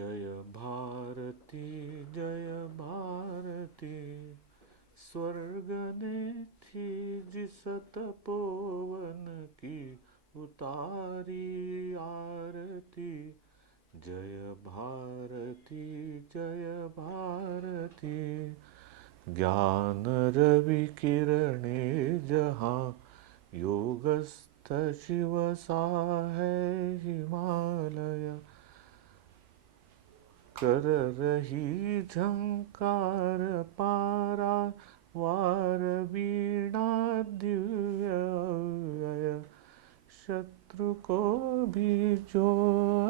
जय भारती जय भारती, स्वर्ग ने थी जिस तपोवन की उतारी आरती। जय भारती जय भारती, ज्ञान रवि किरणे जहाँ योगस्थ शिव सा है हिमालय। कर रही झंकार पारा वार वीणा दिव्य। शत्रु को भी जो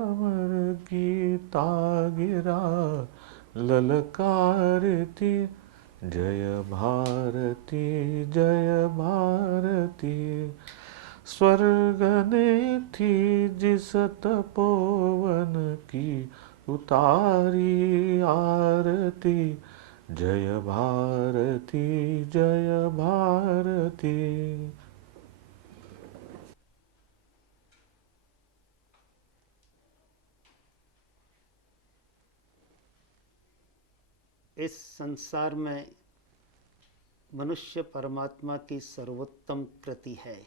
अमर गीता गिरा ललकारती। जय भारती जय भारती, स्वर्ग ने थी जिस तपोवन की उतारी आरती। जय भारती जय भारती। इस संसार में मनुष्य परमात्मा की सर्वोत्तम कृति है,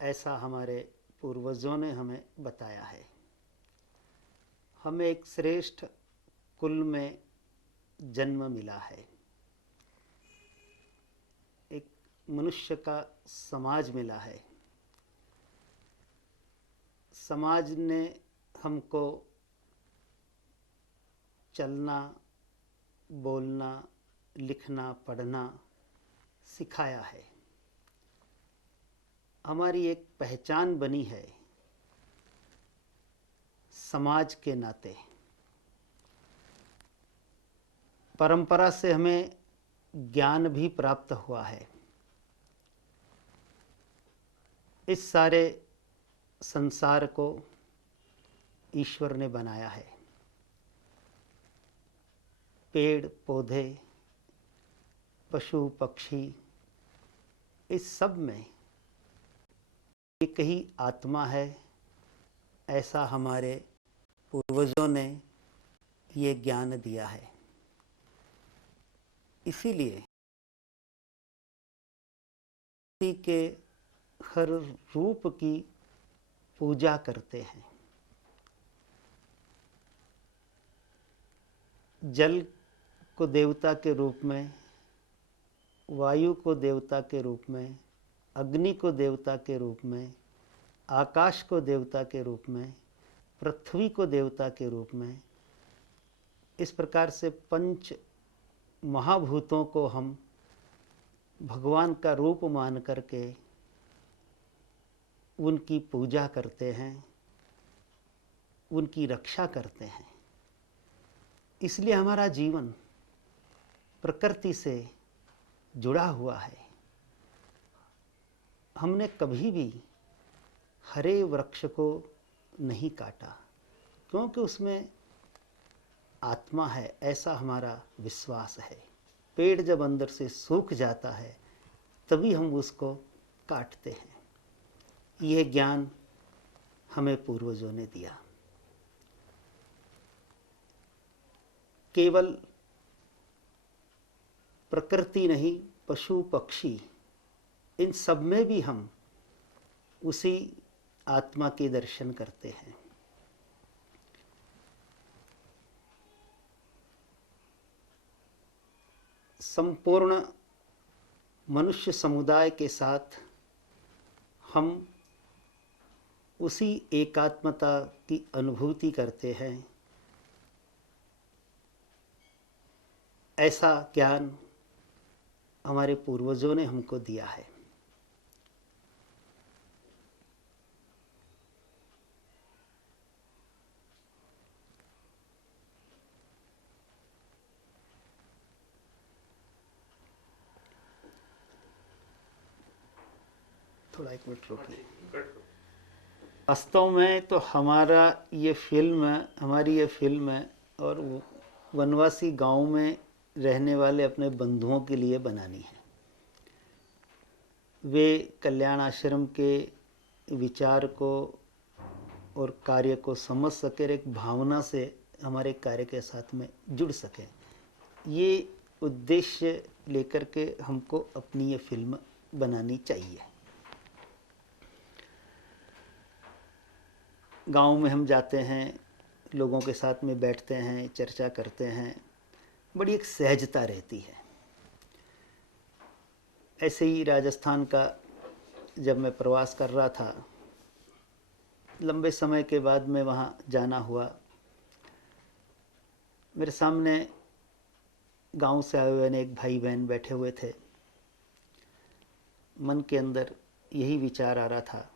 ऐसा हमारे पूर्वजों ने हमें बताया है। हमें एक श्रेष्ठ कुल में जन्म मिला है, एक मनुष्य का समाज मिला है। समाज ने हमको चलना, बोलना, लिखना, पढ़ना सिखाया है। हमारी एक पहचान बनी है समाज के नाते। परंपरा से हमें ज्ञान भी प्राप्त हुआ है। इस सारे संसार को ईश्वर ने बनाया है। पेड़ पौधे, पशु पक्षी, इस सब में एक ही आत्मा है, ऐसा हमारे पूर्वजों ने ये ज्ञान दिया है। इसीलिए किसी के हर रूप की पूजा करते हैं। जल को देवता के रूप में, वायु को देवता के रूप में, अग्नि को देवता के रूप में, आकाश को देवता के रूप में, पृथ्वी को देवता के रूप में, इस प्रकार से पंच महाभूतों को हम भगवान का रूप मान करके उनकी पूजा करते हैं, उनकी रक्षा करते हैं। इसलिए हमारा जीवन प्रकृति से जुड़ा हुआ है। हमने कभी भी हरे वृक्ष को नहीं काटा, क्योंकि उसमें आत्मा है, ऐसा हमारा विश्वास है। पेड़ जब अंदर से सूख जाता है तभी हम उसको काटते हैं। यह ज्ञान हमें पूर्वजों ने दिया। केवल प्रकृति नहीं, पशु पक्षी, इन सब में भी हम उसी आत्मा के दर्शन करते हैं। संपूर्ण मनुष्य समुदाय के साथ हम उसी एकात्मता की अनुभूति करते हैं। ऐसा ज्ञान हमारे पूर्वजों ने हमको दिया है। थोड़ा एक मिनट रोकिए। वास्तव में तो हमारी ये फिल्म और वनवासी गांव में रहने वाले अपने बंधुओं के लिए बनानी है। वे कल्याण आश्रम के विचार को और कार्य को समझ सके और एक भावना से हमारे कार्य के साथ में जुड़ सके, ये उद्देश्य लेकर के हमको अपनी ये फिल्म बनानी चाहिए। गांव में हम जाते हैं, लोगों के साथ में बैठते हैं, चर्चा करते हैं, बड़ी एक सहजता रहती है। ऐसे ही राजस्थान का जब मैं प्रवास कर रहा था, लंबे समय के बाद में वहाँ जाना हुआ, मेरे सामने गांव से आए हुए अनेक भाई बहन बैठे हुए थे। मन के अंदर यही विचार आ रहा था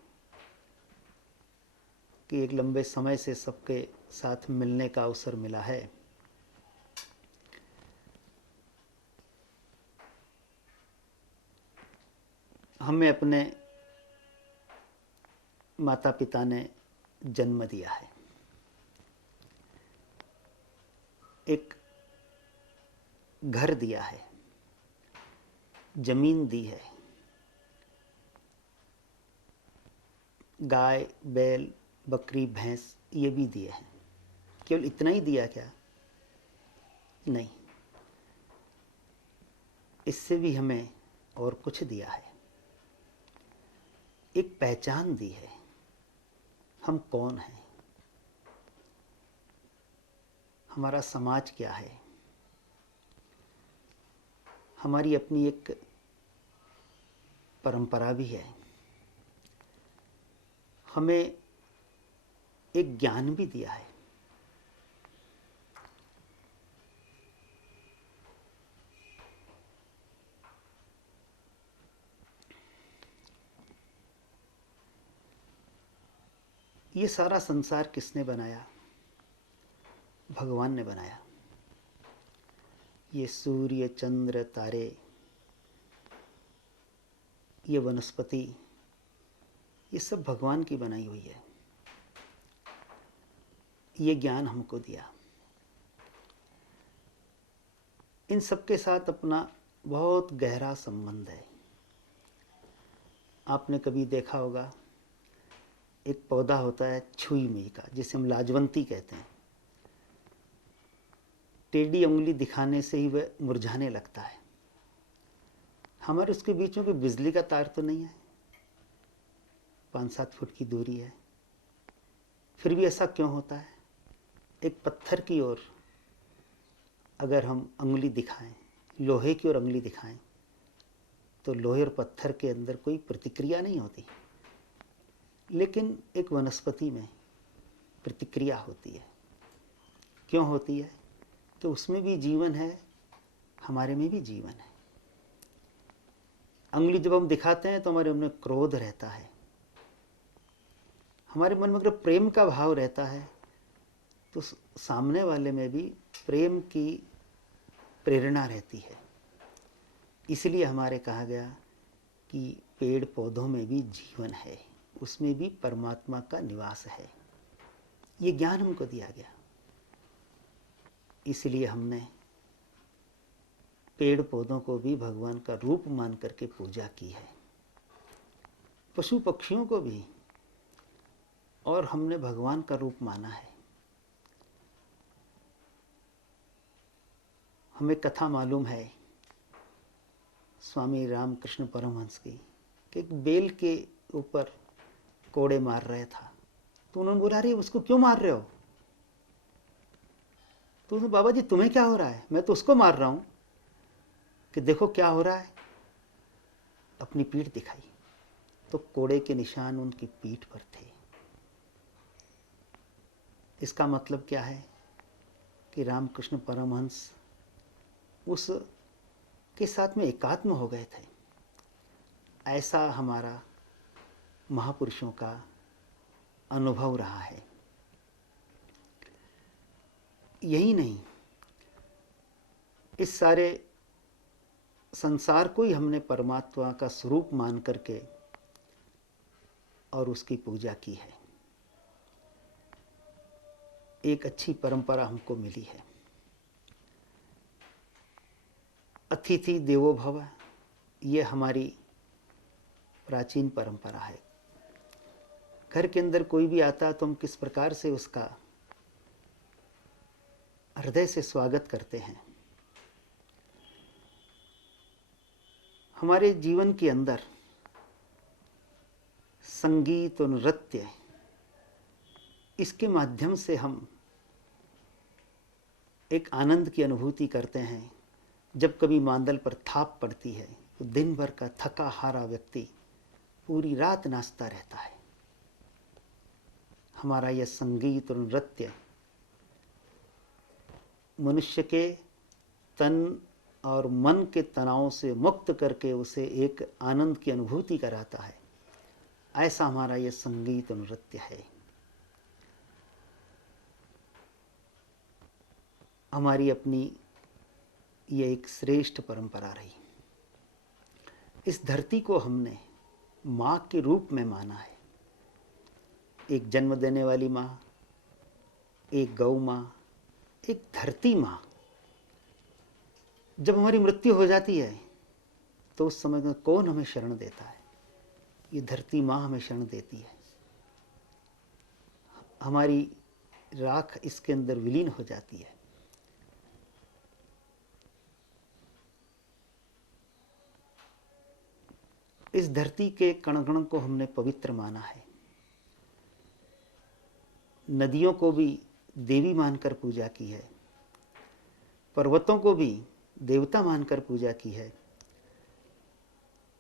कि एक लंबे समय से सबके साथ मिलने का अवसर मिला है। हमें अपने माता पिता ने जन्म दिया है, एक घर दिया है, जमीन दी है, गाय बैल बकरी भैंस ये भी दिए हैं। केवल इतना ही दिया क्या? नहीं, इससे भी हमें और कुछ दिया है। एक पहचान दी है, हम कौन हैं, हमारा समाज क्या है, हमारी अपनी एक परंपरा भी है, हमें एक ज्ञान भी दिया है। ये सारा संसार किसने बनाया? भगवान ने बनाया। ये सूर्य चंद्र तारे, ये वनस्पति, ये सब भगवान की बनाई हुई है। ये ज्ञान हमको दिया। इन सबके साथ अपना बहुत गहरा संबंध है। आपने कभी देखा होगा, एक पौधा होता है छुई में का, जिसे हम लाजवंती कहते हैं। टेढ़ी उंगली दिखाने से ही वह मुरझाने लगता है। हमारे उसके बीच में कोई बिजली का तार तो नहीं है, 5-7 फुट की दूरी है, फिर भी ऐसा क्यों होता है? एक पत्थर की ओर अगर हम उंगली दिखाएं, लोहे की ओर उंगली दिखाएं, तो लोहे और पत्थर के अंदर कोई प्रतिक्रिया नहीं होती, लेकिन एक वनस्पति में प्रतिक्रिया होती है। क्यों होती है? कि उसमें भी जीवन है, हमारे में भी जीवन है। उंगली जब हम दिखाते हैं तो हमारे मन में क्रोध रहता है, हमारे मन में अगर प्रेम का भाव रहता है तो सामने वाले में भी प्रेम की प्रेरणा रहती है। इसलिए हमारे कहा गया कि पेड़ पौधों में भी जीवन है, उसमें भी परमात्मा का निवास है। ये ज्ञान हमको दिया गया। इसलिए हमने पेड़ पौधों को भी भगवान का रूप मान करके पूजा की है, पशु पक्षियों को भी, और हमने भगवान का रूप माना है। हमें कथा मालूम है स्वामी रामकृष्ण परमहंस की, कि एक बेल के ऊपर कोड़े मार रहे था, तो उन्होंने बोला, अरे उसको क्यों मार रहे हो? तो उन्होंने, बाबा जी तुम्हें क्या हो रहा है? मैं तो उसको मार रहा हूं। कि देखो क्या हो रहा है। अपनी पीठ दिखाई तो कोड़े के निशान उनकी पीठ पर थे। इसका मतलब क्या है? कि रामकृष्ण परमहंस उस के साथ में एकात्म हो गए थे। ऐसा हमारा महापुरुषों का अनुभव रहा है। यही नहीं, इस सारे संसार को ही हमने परमात्मा का स्वरूप मान करके और उसकी पूजा की है। एक अच्छी परंपरा हमको मिली है। अतिथि देवो भव, ये हमारी प्राचीन परंपरा है। घर के अंदर कोई भी आता तो हम किस प्रकार से उसका हृदय से स्वागत करते हैं। हमारे जीवन के अंदर संगीत और नृत्य, इसके माध्यम से हम एक आनंद की अनुभूति करते हैं। जब कभी मांदल पर थाप पड़ती है तो दिन भर का थका हारा व्यक्ति पूरी रात नाचता रहता है। हमारा यह संगीत और नृत्य मनुष्य के तन और मन के तनावों से मुक्त करके उसे एक आनंद की अनुभूति कराता है। ऐसा हमारा यह संगीत और नृत्य है। हमारी अपनी ये एक श्रेष्ठ परंपरा रही। इस धरती को हमने माँ के रूप में माना है। एक जन्म देने वाली माँ, एक गौ माँ, एक धरती माँ। जब हमारी मृत्यु हो जाती है तो उस समय में कौन हमें शरण देता है? ये धरती माँ हमें शरण देती है। हमारी राख इसके अंदर विलीन हो जाती है। इस धरती के कण कण को हमने पवित्र माना है। नदियों को भी देवी मानकर पूजा की है, पर्वतों को भी देवता मानकर पूजा की है।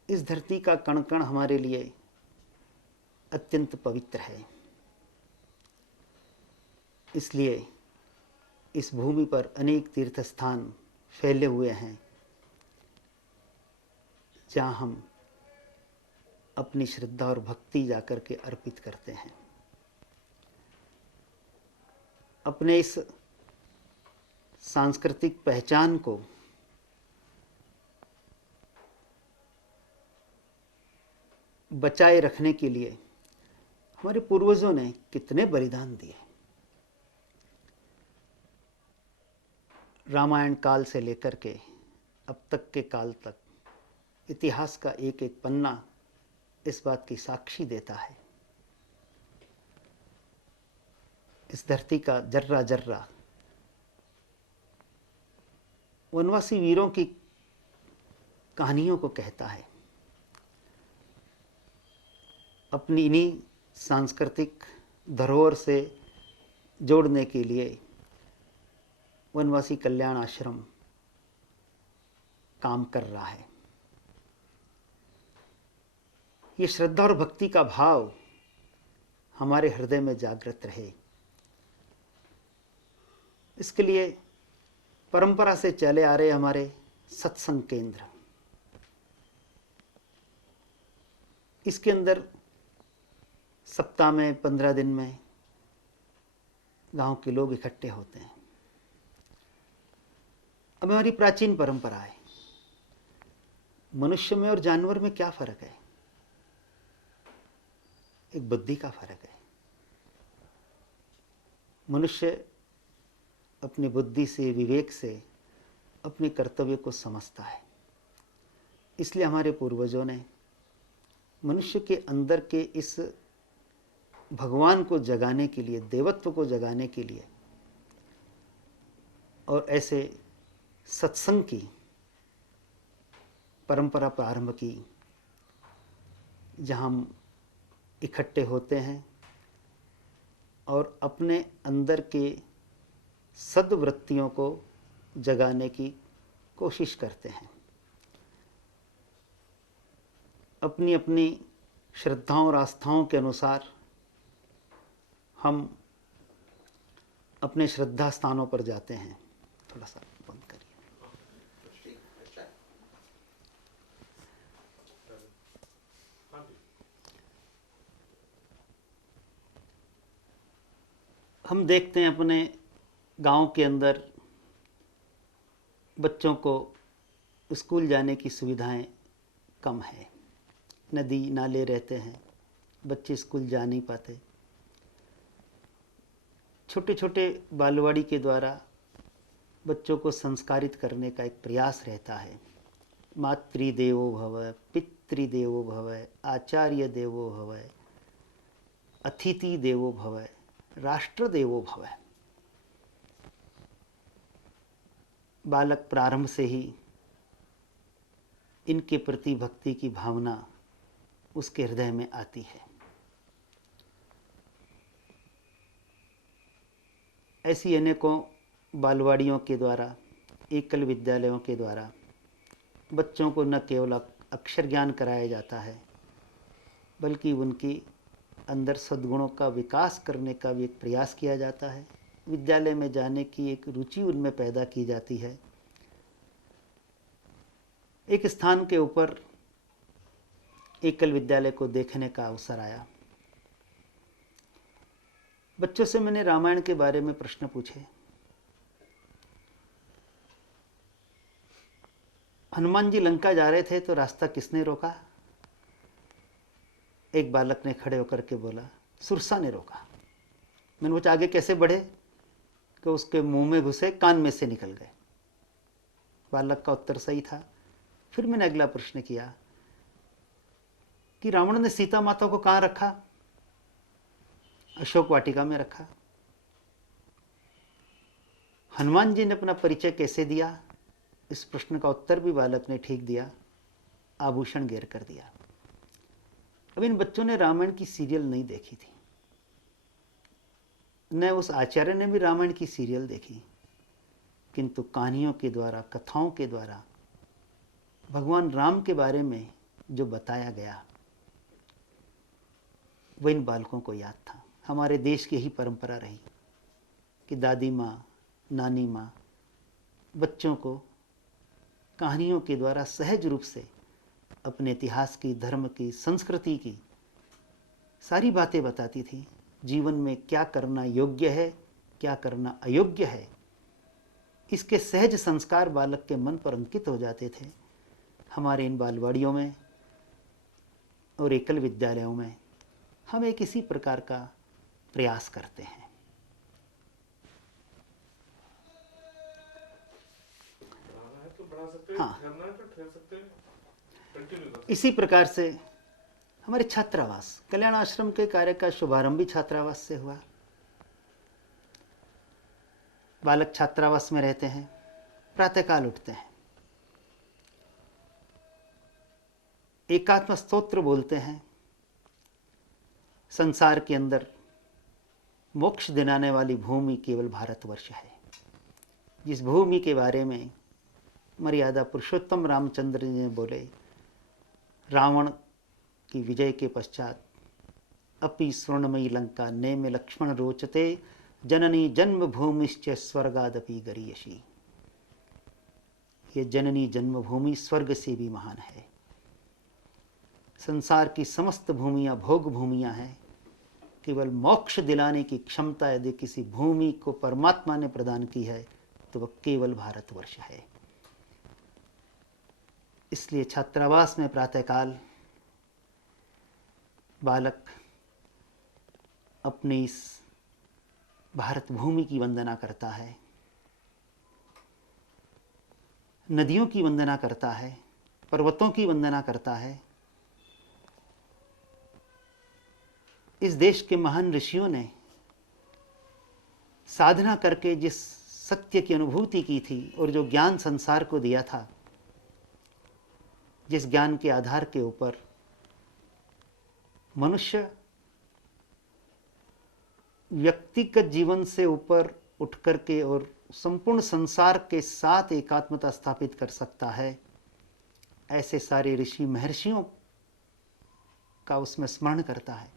इस धरती का कण कण हमारे लिए अत्यंत पवित्र है। इसलिए इस भूमि पर अनेक तीर्थ स्थान फैले हुए हैं जहाँ हम अपनी श्रद्धा और भक्ति जाकर के अर्पित करते हैं। अपने इस सांस्कृतिक पहचान को बचाए रखने के लिए हमारे पूर्वजों ने कितने बलिदान दिए। रामायण काल से लेकर के अब तक के काल तक इतिहास का एक एक पन्ना इस बात की साक्षी देता है। इस धरती का जर्रा जर्रा वनवासी वीरों की कहानियों को कहता है। अपनी इन्हीं सांस्कृतिक धरोहर से जोड़ने के लिए वनवासी कल्याण आश्रम काम कर रहा है। ये श्रद्धा और भक्ति का भाव हमारे हृदय में जागृत रहे, इसके लिए परंपरा से चले आ रहे हमारे सत्संग केंद्र, इसके अंदर सप्ताह में 15 दिन में गांव के लोग इकट्ठे होते हैं। अब हमारी प्राचीन परंपरा है। मनुष्य में और जानवर में क्या फर्क है? एक बुद्धि का फर्क है। मनुष्य अपनी बुद्धि से, विवेक से अपने कर्तव्य को समझता है। इसलिए हमारे पूर्वजों ने मनुष्य के अंदर के इस भगवान को जगाने के लिए, देवत्व को जगाने के लिए और ऐसे सत्संग की परंपरा प्रारंभ की, जहाँ हम इकट्ठे होते हैं और अपने अंदर के सद्वृत्तियों को जगाने की कोशिश करते हैं। अपनी अपनी श्रद्धाओं और आस्थाओं के अनुसार हम अपने श्रद्धा स्थानों पर जाते हैं। थोड़ा सा बंद करिए। हम देखते हैं अपने गांव के अंदर बच्चों को स्कूल जाने की सुविधाएं कम है। नदी नाले रहते हैं, बच्चे स्कूल जा नहीं पाते। छोटे छोटे बालवाड़ी के द्वारा बच्चों को संस्कारित करने का एक प्रयास रहता है। मातृदेवो भव, पितृदेवो भव, आचार्य देवो भव, अतिथि देवो भव, राष्ट्र देवो भव। बालक प्रारंभ से ही इनके प्रति भक्ति की भावना उसके हृदय में आती है। ऐसी अनेकों बालवाड़ियों के द्वारा, एकल विद्यालयों के द्वारा बच्चों को न केवल अक्षर ज्ञान कराया जाता है, बल्कि उनकी अंदर सद्गुणों का विकास करने का भी एक प्रयास किया जाता है। विद्यालय में जाने की एक रुचि उनमें पैदा की जाती है। एक स्थान के ऊपर एकल विद्यालय को देखने का अवसर आया। बच्चों से मैंने रामायण के बारे में प्रश्न पूछे। हनुमान जी लंका जा रहे थे तो रास्ता किसने रोका? एक बालक ने खड़े होकर के बोला, सुरसा ने रोका। मैंने पूछा आगे कैसे बढ़े? कि उसके मुंह में घुसे, कान में से निकल गए। बालक का उत्तर सही था। फिर मैंने अगला प्रश्न किया कि रावण ने सीता माता को कहाँ रखा? अशोक वाटिका में रखा। हनुमान जी ने अपना परिचय कैसे दिया? इस प्रश्न का उत्तर भी बालक ने ठीक दिया, आभूषण घेर कर दिया। अब इन बच्चों ने रामायण की सीरियल नहीं देखी थी, न उस आचार्य ने भी रामायण की सीरियल देखी, किंतु कहानियों के द्वारा, कथाओं के द्वारा भगवान राम के बारे में जो बताया गया वह इन बालकों को याद था। हमारे देश की ही परंपरा रही कि दादी माँ, नानी माँ बच्चों को कहानियों के द्वारा सहज रूप से अपने इतिहास की, धर्म की, संस्कृति की सारी बातें बताती थी। जीवन में क्या करना योग्य है, क्या करना अयोग्य है, इसके सहज संस्कार बालक के मन पर अंकित हो जाते थे। हमारे इन बालवाड़ियों में और एकल विद्यालयों में हम एक इसी प्रकार का प्रयास करते हैं। हाँ, इसी प्रकार से हमारे छात्रावास, कल्याण आश्रम के कार्य का शुभारंभ भी छात्रावास से हुआ। बालक छात्रावास में रहते हैं, प्रातःकाल उठते हैं, एकात्म स्तोत्र बोलते हैं। संसार के अंदर मोक्ष दिलाने वाली भूमि केवल भारतवर्ष है, जिस भूमि के बारे में मर्यादा पुरुषोत्तम रामचंद्र जी ने बोले, रावण की विजय के पश्चात अपि स्वर्णमयी लंका नेम लक्ष्मण रोचते जननी जन्मभूमिश्च स्वर्गादपि गरीयसी। ये जननी जन्मभूमि स्वर्ग से भी महान है। संसार की समस्त भूमियां भोग भूमियां हैं। केवल मोक्ष दिलाने की क्षमता यदि किसी भूमि को परमात्मा ने प्रदान की है तो वह केवल भारतवर्ष है। इसलिए छात्रावास में प्रातःकाल बालक अपनी इस भारत भूमि की वंदना करता है, नदियों की वंदना करता है, पर्वतों की वंदना करता है। इस देश के महान ऋषियों ने साधना करके जिस सत्य की अनुभूति की थी और जो ज्ञान संसार को दिया था, जिस ज्ञान के आधार के ऊपर मनुष्य व्यक्तिगत जीवन से ऊपर उठ करके और संपूर्ण संसार के साथ एकात्मता स्थापित कर सकता है, ऐसे सारे ऋषि महर्षियों का उसमें स्मरण करता है।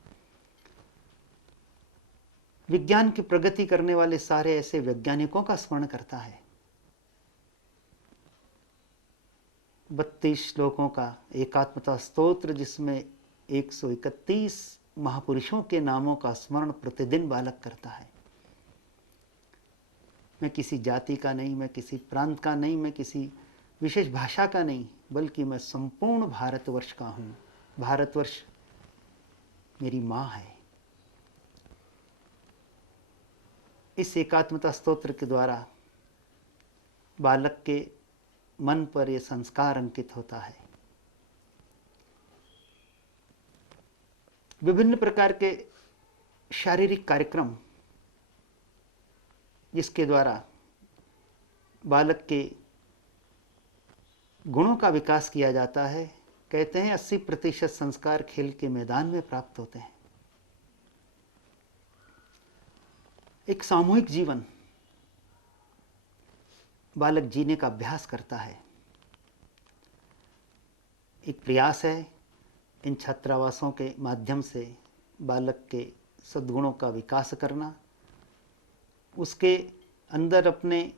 विज्ञान की प्रगति करने वाले सारे ऐसे वैज्ञानिकों का स्मरण करता है। 32 श्लोकों का एकात्मता स्तोत्र, जिसमें 131 महापुरुषों के नामों का स्मरण प्रतिदिन बालक करता है। मैं किसी जाति का नहीं, मैं किसी प्रांत का नहीं, मैं किसी विशेष भाषा का नहीं, बल्कि मैं संपूर्ण भारतवर्ष का हूँ। भारतवर्ष मेरी माँ है। इस एकात्मता स्तोत्र के द्वारा बालक के मन पर यह संस्कार अंकित होता है। विभिन्न प्रकार के शारीरिक कार्यक्रम जिसके द्वारा बालक के गुणों का विकास किया जाता है, कहते हैं 80% संस्कार खेल के मैदान में प्राप्त होते हैं। एक सामूहिक जीवन बालक जीने का अभ्यास करता है। एक प्रयास है इन छात्रावासों के माध्यम से बालक के सद्गुणों का विकास करना, उसके अंदर अपने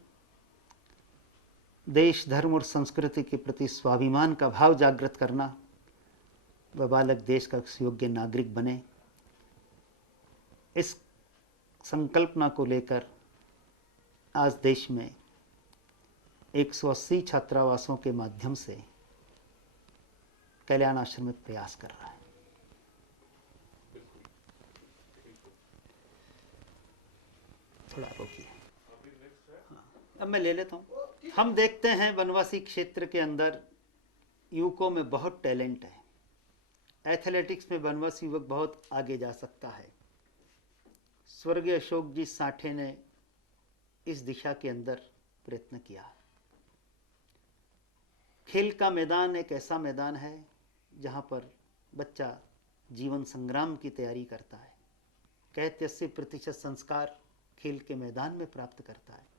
देश, धर्म और संस्कृति के प्रति स्वाभिमान का भाव जागृत करना, वह बालक देश का योग्य नागरिक बने। इस संकल्पना को लेकर आज देश में 180 छात्रावासों के माध्यम से कल्याण आश्रम प्रयास कर रहा है। थोड़ा रोकिए, अब मैं ले लेता हूँ। हम देखते हैं वनवासी क्षेत्र के अंदर युवकों में बहुत टैलेंट है। एथलेटिक्स में वनवासी युवक बहुत आगे जा सकता है। स्वर्गीय अशोक जी साठे ने इस दिशा के अंदर प्रयत्न किया। खेल का मैदान एक ऐसा मैदान है जहाँ पर बच्चा जीवन संग्राम की तैयारी करता है। कहते 80% संस्कार खेल के मैदान में प्राप्त करता है।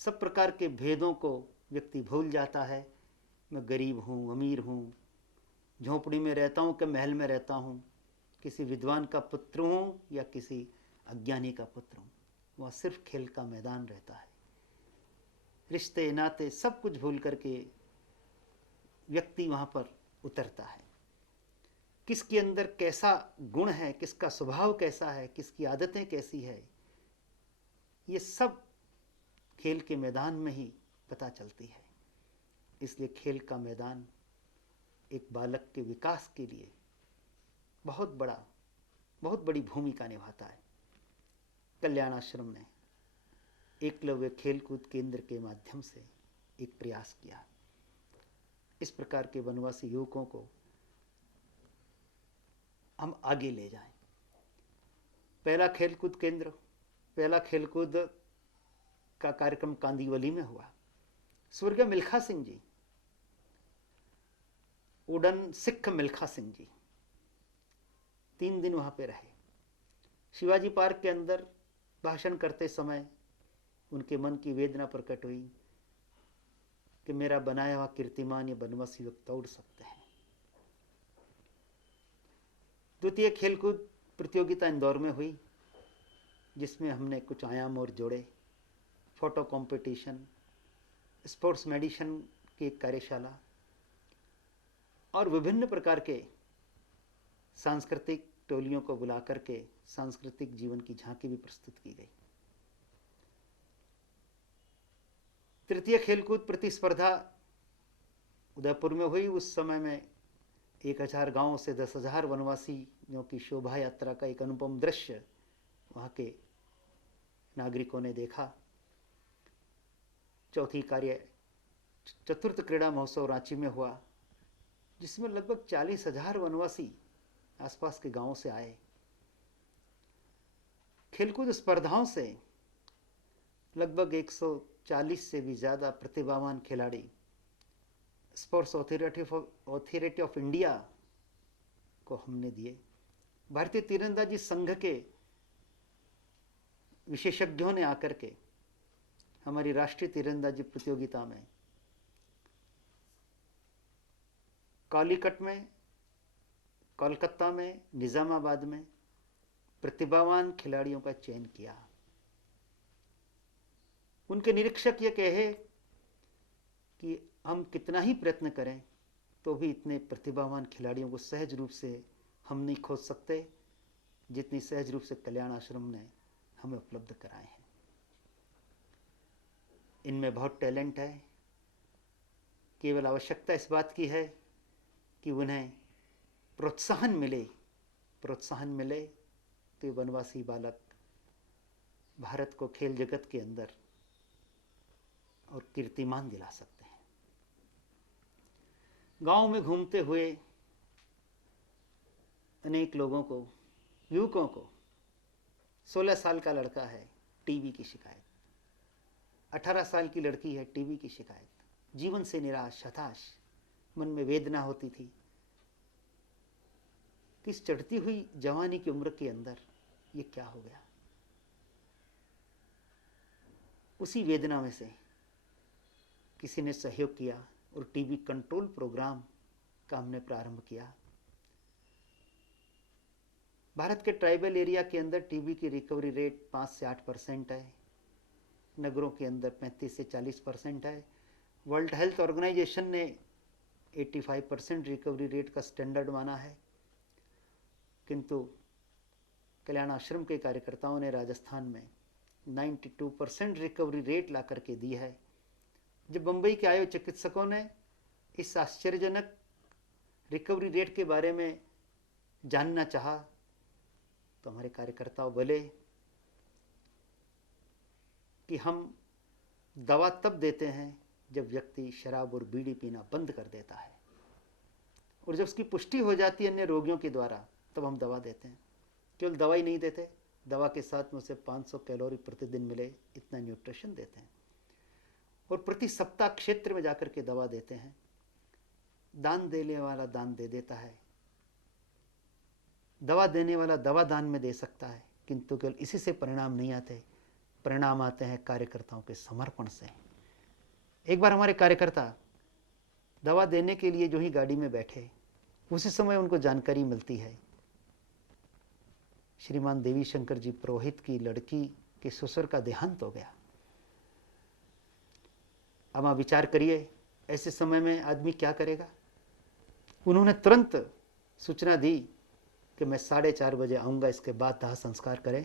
सब प्रकार के भेदों को व्यक्ति भूल जाता है। मैं गरीब हूँ, अमीर हूँ, झोंपड़ी में रहता हूँ कि महल में रहता हूँ, किसी विद्वान का पुत्र हूँ या किसी अज्ञानी का पुत्र हूँ। वह सिर्फ खेल का मैदान रहता है। रिश्ते नाते सब कुछ भूल करके व्यक्ति वहाँ पर उतरता है। किसके अंदर कैसा गुण है, किसका स्वभाव कैसा है, किसकी आदतें कैसी है, ये सब खेल के मैदान में ही पता चलती है। इसलिए खेल का मैदान एक बालक के विकास के लिए बहुत बड़ी भूमिका निभाता है। कल्याण आश्रम ने एकलव्य खेलकूद केंद्र के माध्यम से एक प्रयास किया। इस प्रकार के वनवासी युवकों को हम आगे ले जाएं। पहला खेलकूद का कार्यक्रम कांदीवली में हुआ। स्वर्गीय मिल्खा सिंह जी, उड़न सिख मिल्खा सिंह जी 3 दिन वहाँ पे रहे। शिवाजी पार्क के अंदर भाषण करते समय उनके मन की वेदना प्रकट हुई कि मेरा बनाया हुआ कीर्तिमान ये वनवासी युवक तोड़ सकते हैं। द्वितीय खेलकूद प्रतियोगिता इंदौर में हुई, जिसमें हमने कुछ आयाम और जोड़े। फोटो कंपटीशन, स्पोर्ट्स मेडिसिन की एक कार्यशाला और विभिन्न प्रकार के सांस्कृतिक टोलियों को बुला करके सांस्कृतिक जीवन की झांकी भी प्रस्तुत की गई। तृतीय खेलकूद प्रतिस्पर्धा उदयपुर में हुई। उस समय में 1000 गांवों से 10,000 वनवासियों की शोभा यात्रा का एक अनुपम दृश्य वहाँ के नागरिकों ने देखा। चतुर्थ क्रीड़ा महोत्सव रांची में हुआ, जिसमें लगभग 40,000 वनवासी आसपास के गांवों से आए। खेलकूद स्पर्धाओं से लगभग 140 से भी ज़्यादा प्रतिभावान खिलाड़ी स्पोर्ट्स अथॉरिटी ऑफ इंडिया को हमने दिए। भारतीय तीरंदाजी संघ के विशेषज्ञों ने आकर के हमारी राष्ट्रीय तीरंदाजी प्रतियोगिता में कालीकट में, कोलकाता में, निजामाबाद में प्रतिभावान खिलाड़ियों का चयन किया। उनके निरीक्षक ये कहे कि हम कितना ही प्रयत्न करें तो भी इतने प्रतिभावान खिलाड़ियों को सहज रूप से हम नहीं खोज सकते जितनी सहज रूप से कल्याण आश्रम ने हमें उपलब्ध कराए हैं। इनमें बहुत टैलेंट है। केवल आवश्यकता इस बात की है कि उन्हें प्रोत्साहन मिले तो ये वनवासी बालक भारत को खेल जगत के अंदर और कीर्तिमान दिला सकते हैं। गांव में घूमते हुए अनेक लोगों को, युवकों को 16 साल का लड़का है, टीबी की शिकायत। 18 साल की लड़की है, टीबी की शिकायत। जीवन से निराश, हताश, मन में वेदना होती थी कि इस चढ़ती हुई जवानी की उम्र के अंदर ये क्या हो गया। उसी वेदना में से किसी ने सहयोग किया और टीबी कंट्रोल प्रोग्राम का हमने प्रारंभ किया। भारत के ट्राइबल एरिया के अंदर टीबी की रिकवरी रेट 5 से 8% है, नगरों के अंदर 35 से 40% है। वर्ल्ड हेल्थ ऑर्गेनाइजेशन ने 85% रिकवरी रेट का स्टैंडर्ड माना है, किंतु कल्याण आश्रम के कार्यकर्ताओं ने राजस्थान में 92% रिकवरी रेट ला करके दी है। जब बंबई के आए चिकित्सकों ने इस आश्चर्यजनक रिकवरी रेट के बारे में जानना चाहा तो हमारे कार्यकर्ताओं बोले कि हम दवा तब देते हैं जब व्यक्ति शराब और बीड़ी पीना बंद कर देता है, और जब उसकी पुष्टि हो जाती है अन्य रोगियों के द्वारा तब हम दवा देते हैं। केवल दवा ही नहीं देते, दवा के साथ में उसे 500 कैलोरी प्रतिदिन मिले इतना न्यूट्रिशन देते हैं, और प्रति सप्ताह क्षेत्र में जाकर के दवा देते हैं। दान देने वाला दान दे देता है, दवा देने वाला दवा दान में दे सकता है, किंतु केवल इसी से परिणाम नहीं आते, परिणाम आते हैं कार्यकर्ताओं के समर्पण से। एक बार हमारे कार्यकर्ता दवा देने के लिए जो ही गाड़ी में बैठे, उसी समय उनको जानकारी मिलती है श्रीमान देवी शंकर जी पुरोहित की लड़की के ससुर का देहांत हो गया। अब आप विचार करिए, ऐसे समय में आदमी क्या करेगा। उन्होंने तुरंत सूचना दी कि मैं 4:30 बजे आऊँगा, इसके बाद दाह संस्कार करें,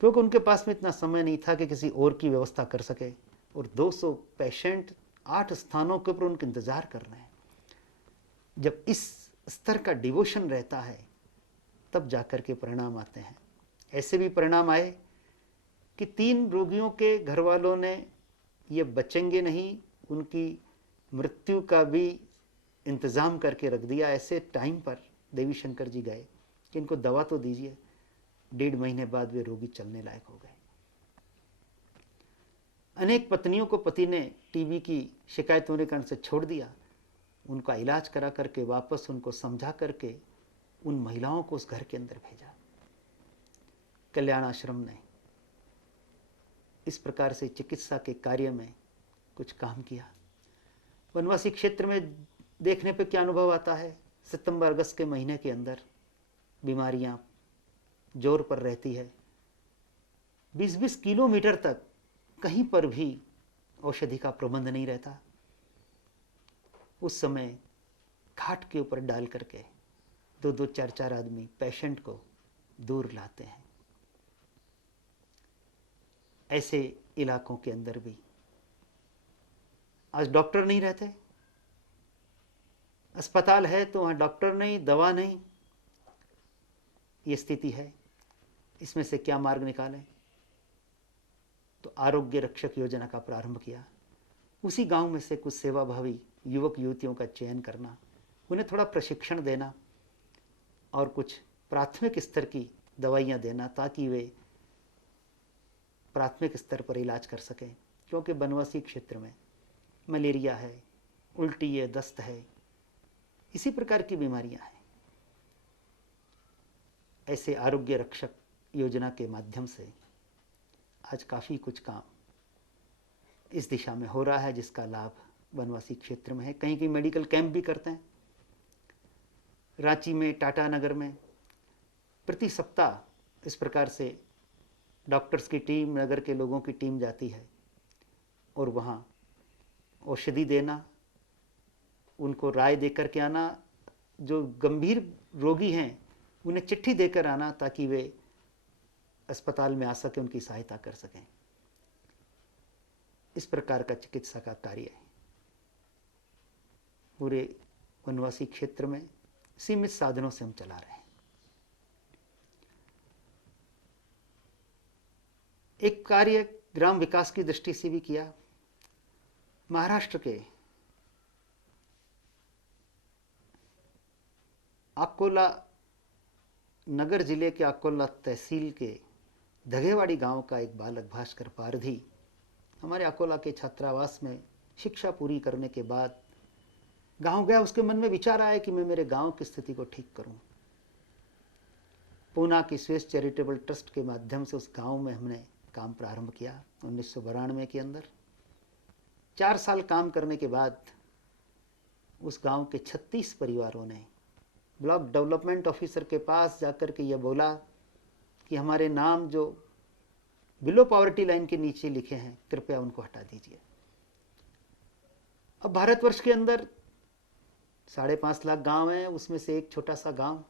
क्योंकि उनके पास में इतना समय नहीं था कि किसी और की व्यवस्था कर सके, और 200 पेशेंट 8 स्थानों के ऊपर उनके इंतजार कर रहे हैं। जब इस स्तर का डिवोशन रहता है तब जाकर के परिणाम आते हैं। ऐसे भी परिणाम आए कि 3 रोगियों के घर वालों ने ये बचेंगे नहीं, उनकी मृत्यु का भी इंतज़ाम करके रख दिया। ऐसे टाइम पर देवी शंकर जी गए कि इनको दवा तो दीजिए। 1.5 महीने बाद वे रोगी चलने लायक हो गए। अनेक पत्नियों को पति ने टीबी की शिकायत होने के कारण से छोड़ दिया, उनका इलाज करा करके वापस उनको समझा करके उन महिलाओं को उस घर के अंदर भेजा। कल्याण आश्रम ने इस प्रकार से चिकित्सा के कार्य में कुछ काम किया। वनवासी क्षेत्र में देखने पे क्या अनुभव आता है, सितंबर अगस्त के महीने के अंदर बीमारियां जोर पर रहती है। 20-20 किलोमीटर तक कहीं पर भी औषधि का प्रबंध नहीं रहता। उस समय घाट के ऊपर डाल करके 2-2, 4-4 आदमी पेशेंट को दूर लाते हैं। ऐसे इलाकों के अंदर भी आज डॉक्टर नहीं रहते, अस्पताल है तो वहाँ डॉक्टर नहीं, दवा नहीं, ये स्थिति है। इसमें से क्या मार्ग निकालें? तो आरोग्य रक्षक योजना का प्रारंभ किया। उसी गांव में से कुछ सेवाभावी युवक युवतियों का चयन करना, उन्हें थोड़ा प्रशिक्षण देना और कुछ प्राथमिक स्तर की दवाइयाँ देना ताकि वे प्राथमिक स्तर पर इलाज कर सकें। क्योंकि बनवासी क्षेत्र में मलेरिया है, उल्टी है, दस्त है, इसी प्रकार की बीमारियां हैं। ऐसे आरोग्य रक्षक योजना के माध्यम से आज काफ़ी कुछ काम इस दिशा में हो रहा है, जिसका लाभ बनवासी क्षेत्र में है। कहीं कहीं मेडिकल कैंप भी करते हैं। रांची में, टाटा नगर में प्रति सप्ताह इस प्रकार से डॉक्टर्स की टीम, नगर के लोगों की टीम जाती है और वहाँ औषधि देना, उनको राय देकर के आना, जो गंभीर रोगी हैं उन्हें चिट्ठी देकर आना ताकि वे अस्पताल में आ सके, उनकी सहायता कर सकें। इस प्रकार का चिकित्सा का कार्य है पूरे वनवासी क्षेत्र में सीमित साधनों से हम चला रहे हैं। एक कार्य ग्राम विकास की दृष्टि से भी किया। महाराष्ट्र के अकोला नगर जिले के अकोला तहसील के धगेवाड़ी गांव का एक बालक भास्कर पारधी हमारे अकोला के छात्रावास में शिक्षा पूरी करने के बाद गांव गया। उसके मन में विचार आया कि मैं मेरे गांव की स्थिति को ठीक करूं। पूना की स्विस चैरिटेबल ट्रस्ट के माध्यम से उस गांव में हमने काम प्रारंभ किया 1992 के अंदर। 4 साल काम करने के बाद उस गांव के 36 परिवारों ने ब्लॉक डेवलपमेंट ऑफिसर के पास जाकर के यह बोला कि हमारे नाम जो बिलो पॉवर्टी लाइन के नीचे लिखे हैं कृपया उनको हटा दीजिए। अब भारतवर्ष के अंदर 5.5 लाख गांव हैं, उसमें से एक छोटा सा गांव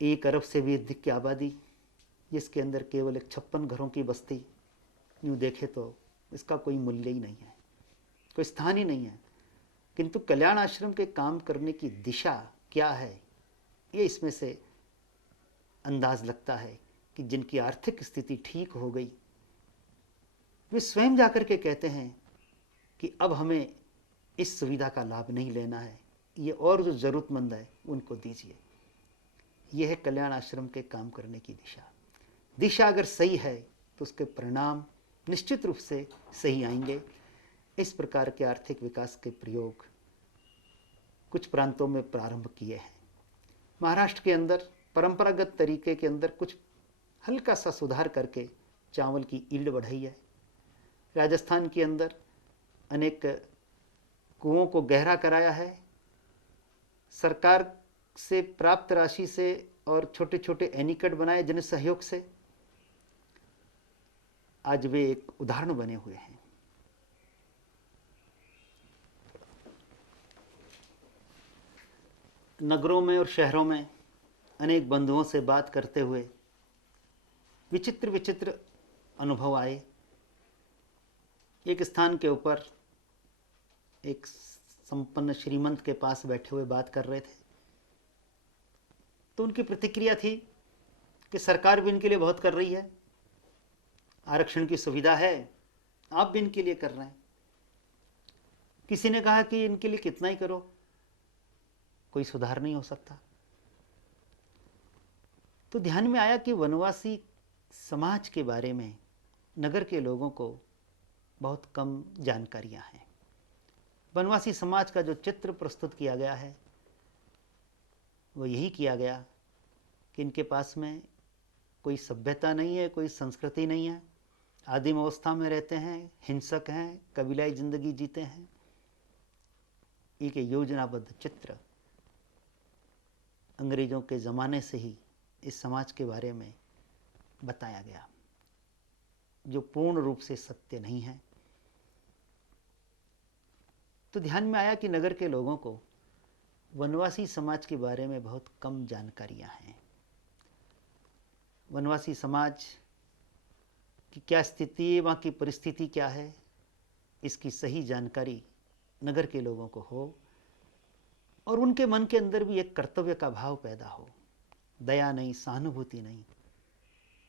1 अरब से भी अधिक की आबादी, जिसके अंदर केवल एक 56 घरों की बस्ती, यूँ देखे तो इसका कोई मूल्य ही नहीं है, कोई स्थान ही नहीं है। किंतु कल्याण आश्रम के काम करने की दिशा क्या है, ये इसमें से अंदाज लगता है कि जिनकी आर्थिक स्थिति ठीक हो गई वे स्वयं जाकर के कहते हैं कि अब हमें इस सुविधा का लाभ नहीं लेना है, ये और जो ज़रूरतमंद है उनको दीजिए। यह है कल्याण आश्रम के काम करने की दिशा। दिशा अगर सही है तो उसके परिणाम निश्चित रूप से सही आएंगे। इस प्रकार के आर्थिक विकास के प्रयोग कुछ प्रांतों में प्रारंभ किए हैं। महाराष्ट्र के अंदर परंपरागत तरीके के अंदर कुछ हल्का सा सुधार करके चावल की यील्ड बढ़ाई है। राजस्थान के अंदर अनेक कुओं को गहरा कराया है। सरकार से प्राप्त राशि से और छोटे छोटे एनीकट बनाए जन सहयोग से आज वे एक उदाहरण बने हुए हैं। नगरों में और शहरों में अनेक बंधुओं से बात करते हुए विचित्र विचित्र अनुभव आए। एक स्थान के ऊपर एक संपन्न श्रीमंत के पास बैठे हुए बात कर रहे थे, तो उनकी प्रतिक्रिया थी कि सरकार भी इनके लिए बहुत कर रही है, आरक्षण की सुविधा है, आप भी इनके लिए कर रहे हैं। किसी ने कहा कि इनके लिए कितना ही करो, कोई सुधार नहीं हो सकता। तो ध्यान में आया कि वनवासी समाज के बारे में नगर के लोगों को बहुत कम जानकारियां हैं। वनवासी समाज का जो चित्र प्रस्तुत किया गया है वो यही किया गया कि इनके पास में कोई सभ्यता नहीं है, कोई संस्कृति नहीं है, आदिम अवस्था में रहते हैं, हिंसक हैं, कबीलाई जिंदगी जीते हैं। एक योजनाबद्ध चित्र अंग्रेजों के ज़माने से ही इस समाज के बारे में बताया गया, जो पूर्ण रूप से सत्य नहीं है। तो ध्यान में आया कि नगर के लोगों को वनवासी समाज के बारे में बहुत कम जानकारियां हैं। वनवासी समाज की क्या स्थिति है, वहाँ की परिस्थिति क्या है, इसकी सही जानकारी नगर के लोगों को हो और उनके मन के अंदर भी एक कर्तव्य का भाव पैदा हो। दया नहीं, सहानुभूति नहीं।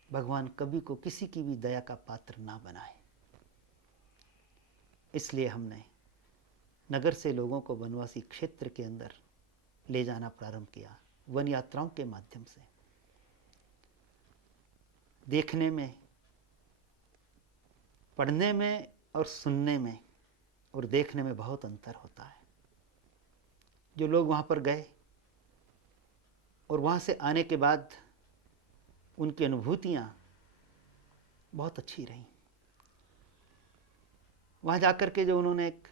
भगवान कभी को किसी की भी दया का पात्र ना बनाए। इसलिए हमने नगर से लोगों को वनवासी क्षेत्र के अंदर ले जाना प्रारंभ किया, वन यात्राओं के माध्यम से। देखने में, पढ़ने में और सुनने में और देखने में बहुत अंतर होता है। जो लोग वहाँ पर गए और वहाँ से आने के बाद उनकी अनुभूतियाँ बहुत अच्छी रहीं। वहाँ जाकर के जो उन्होंने एक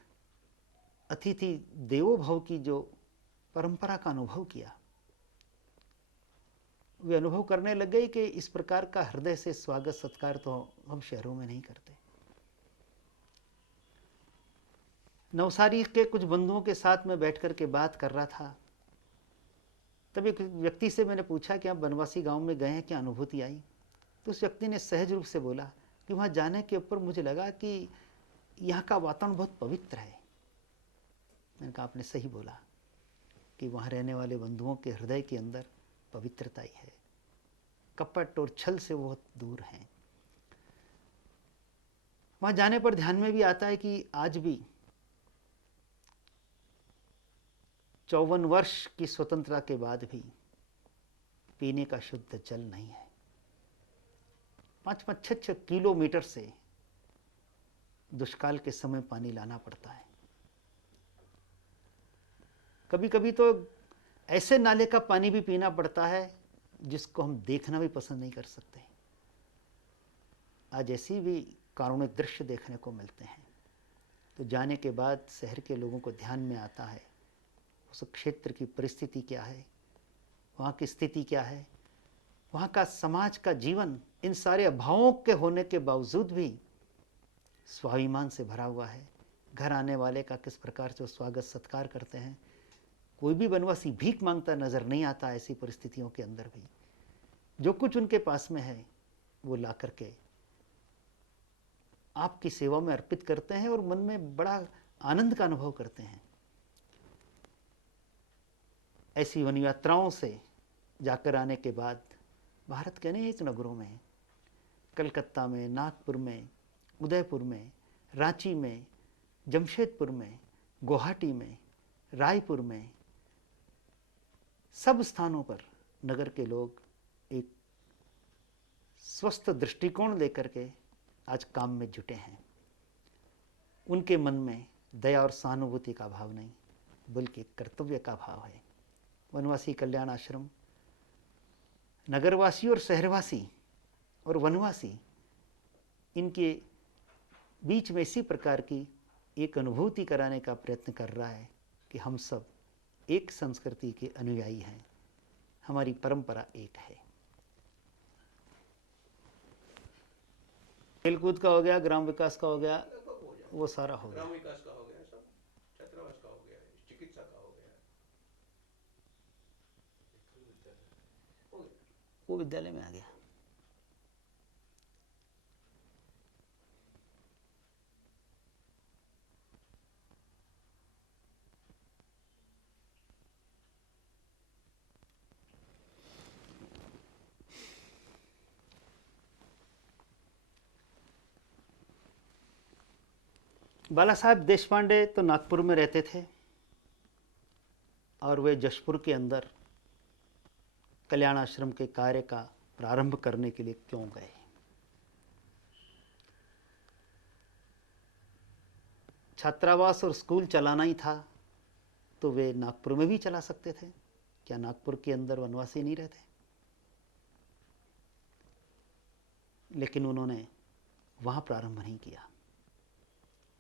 अतिथि देवो भव की जो परंपरा का अनुभव किया, वे अनुभव करने लग गए कि इस प्रकार का हृदय से स्वागत सत्कार तो हम शहरों में नहीं करते। नवसारी के कुछ बंधुओं के साथ मैं बैठ कर के बात कर रहा था, तब एक व्यक्ति से मैंने पूछा कि आप बनवासी गांव में गए हैं, क्या अनुभूति आई? तो उस व्यक्ति ने सहज रूप से बोला कि वहाँ जाने के ऊपर मुझे लगा कि यहाँ का वातावरण बहुत पवित्र है। मैंने कहा आपने सही बोला कि वहाँ रहने वाले बंधुओं के हृदय के अंदर पवित्रता ही है, कपट और छल से वो बहुत दूर हैं। वहाँ जाने पर ध्यान में भी आता है कि आज भी 54 वर्ष की स्वतंत्रता के बाद भी पीने का शुद्ध जल नहीं है। 5-5, 6-6 किलोमीटर से दुष्काल के समय पानी लाना पड़ता है। कभी कभी तो ऐसे नाले का पानी भी पीना पड़ता है जिसको हम देखना भी पसंद नहीं कर सकते। आज ऐसी भी कारुणिक दृश्य देखने को मिलते हैं। तो जाने के बाद शहर के लोगों को ध्यान में आता है उस क्षेत्र की परिस्थिति क्या है, वहाँ की स्थिति क्या है, वहाँ का समाज का जीवन इन सारे अभावों के होने के बावजूद भी स्वाभिमान से भरा हुआ है। घर आने वाले का किस प्रकार से स्वागत सत्कार करते हैं। कोई भी वनवासी भीख मांगता नजर नहीं आता। ऐसी परिस्थितियों के अंदर भी जो कुछ उनके पास में है वो ला करके आपकी सेवा में अर्पित करते हैं और मन में बड़ा आनंद का अनुभव करते हैं। ऐसी वन यात्राओं से जाकर आने के बाद भारत के अनेक नगरों में, कलकत्ता में, नागपुर में, उदयपुर में, रांची में, जमशेदपुर में, गुवाहाटी में, रायपुर में, सब स्थानों पर नगर के लोग एक स्वस्थ दृष्टिकोण लेकर के आज काम में जुटे हैं। उनके मन में दया और सहानुभूति का भाव नहीं बल्कि कर्तव्य का भाव है। वनवासी कल्याण आश्रम नगरवासी और शहरवासी और वनवासी इनके बीच में इसी प्रकार की एक अनुभूति कराने का प्रयत्न कर रहा है कि हम सब एक संस्कृति के अनुयायी हैं, हमारी परंपरा एक है। खेलकूद का हो गया, ग्राम विकास का हो गया, वो सारा हो गया। ग्राम विकास का हो गया, सब छात्रावास का हो गया, चिकित्सा का हो गया, वो विद्यालय में आ गया। बाला साहब देशपांडे तो नागपुर में रहते थे और वे जशपुर के अंदर कल्याण आश्रम के कार्य का प्रारंभ करने के लिए क्यों गए। छात्रावास और स्कूल चलाना ही था तो वे नागपुर में भी चला सकते थे। क्या नागपुर के अंदर वनवासी नहीं रहते? लेकिन उन्होंने वहां प्रारंभ नहीं किया,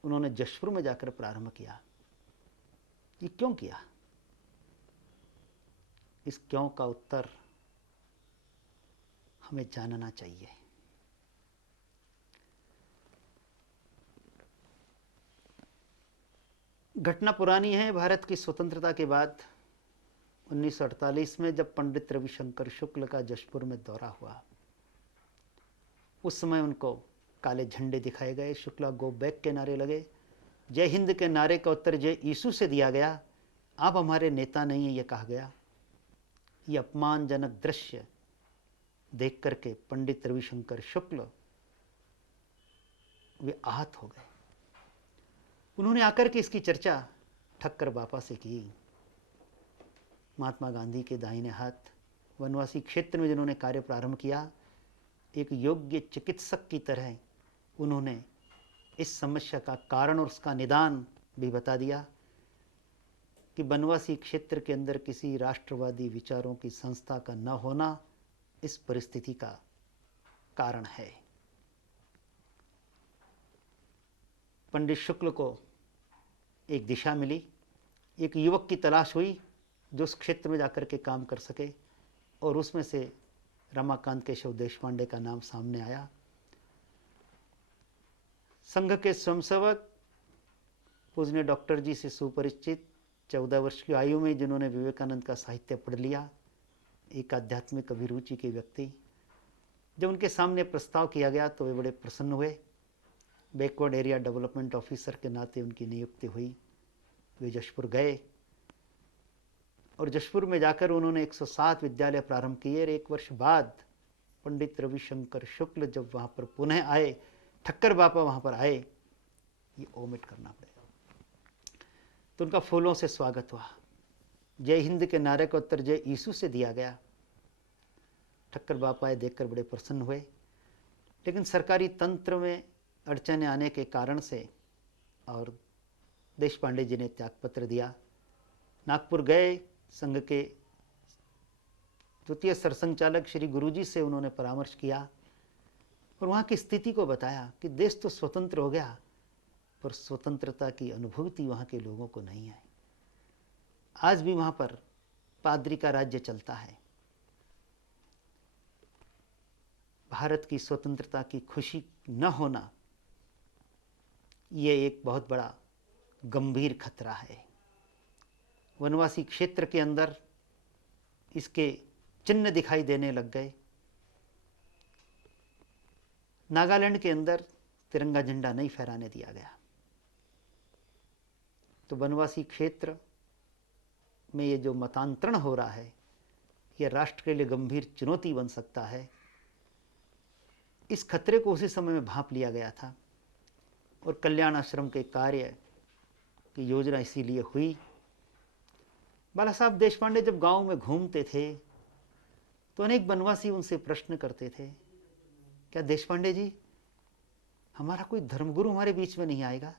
उन्होंने जशपुर में जाकर प्रारंभ किया। ये क्यों किया? इस क्यों का उत्तर हमें जानना चाहिए। घटना पुरानी है। भारत की स्वतंत्रता के बाद 1948 में जब पंडित रविशंकर शुक्ल का जशपुर में दौरा हुआ, उस समय उनको काले झंडे दिखाए गए, शुक्ला गो बैक के नारे लगे। जय हिंद के नारे का उत्तर जय यीशु से दिया गया। आप हमारे नेता नहीं है, ये कहा गया। ये अपमानजनक दृश्य देख करके पंडित रविशंकर शुक्ल वे आहत हो गए। उन्होंने आकर के इसकी चर्चा ठक्कर बापा से की। महात्मा गांधी के दाहिने हाथ, वनवासी क्षेत्र में जिन्होंने कार्य प्रारंभ किया, एक योग्य चिकित्सक की तरह उन्होंने इस समस्या का कारण और उसका निदान भी बता दिया कि वनवासी क्षेत्र के अंदर किसी राष्ट्रवादी विचारों की संस्था का न होना इस परिस्थिति का कारण है। पंडित शुक्ल को एक दिशा मिली, एक युवक की तलाश हुई जो उस क्षेत्र में जाकर के काम कर सके, और उसमें से रमाकांत केशव देशपांडे का नाम सामने आया। संघ के स्वयंसेवक पूजनीय डॉक्टर जी से सुपरिचित, 14 वर्ष की आयु में जिन्होंने विवेकानंद का साहित्य पढ़ लिया, एक आध्यात्मिक अभिरुचि के व्यक्ति, जब उनके सामने प्रस्ताव किया गया तो वे बड़े प्रसन्न हुए। बैकवर्ड एरिया डेवलपमेंट ऑफिसर के नाते उनकी नियुक्ति हुई। वे जशपुर गए और जशपुर में जाकर उन्होंने 107 विद्यालय प्रारंभ किए। और 1 वर्ष बाद पंडित रविशंकर शुक्ल जब वहाँ पर पुनः आए, ठक्कर बापा वहाँ पर आए, ये ओमिट करना पड़ेगा, तो उनका फूलों से स्वागत हुआ। जय हिंद के नारे का उत्तर जय यीशु से दिया गया। ठक्कर बापा आए, देखकर बड़े प्रसन्न हुए। लेकिन सरकारी तंत्र में अड़चने आने के कारण से और देश पांडे जी ने त्यागपत्र दिया। नागपुर गए, संघ के द्वितीय सरसंघचालक श्री गुरुजी से उन्होंने परामर्श किया और वहाँ की स्थिति को बताया कि देश तो स्वतंत्र हो गया, पर स्वतंत्रता की अनुभूति वहाँ के लोगों को नहीं आई। आज भी वहाँ पर पादरी का राज्य चलता है। भारत की स्वतंत्रता की खुशी न होना ये एक बहुत बड़ा गंभीर खतरा है। वनवासी क्षेत्र के अंदर इसके चिन्ह दिखाई देने लग गए। नागालैंड के अंदर तिरंगा झंडा नहीं फहराने दिया गया। तो वनवासी क्षेत्र में ये जो मतांतरण हो रहा है, ये राष्ट्र के लिए गंभीर चुनौती बन सकता है। इस खतरे को उसी समय में भांप लिया गया था और कल्याण आश्रम के कार्य की योजना इसीलिए हुई। बाला साहब देशपांडे जब गांव में घूमते थे तो अनेक वनवासी उनसे प्रश्न करते थे, क्या देशपांडे जी, हमारा कोई धर्मगुरु हमारे बीच में नहीं आएगा?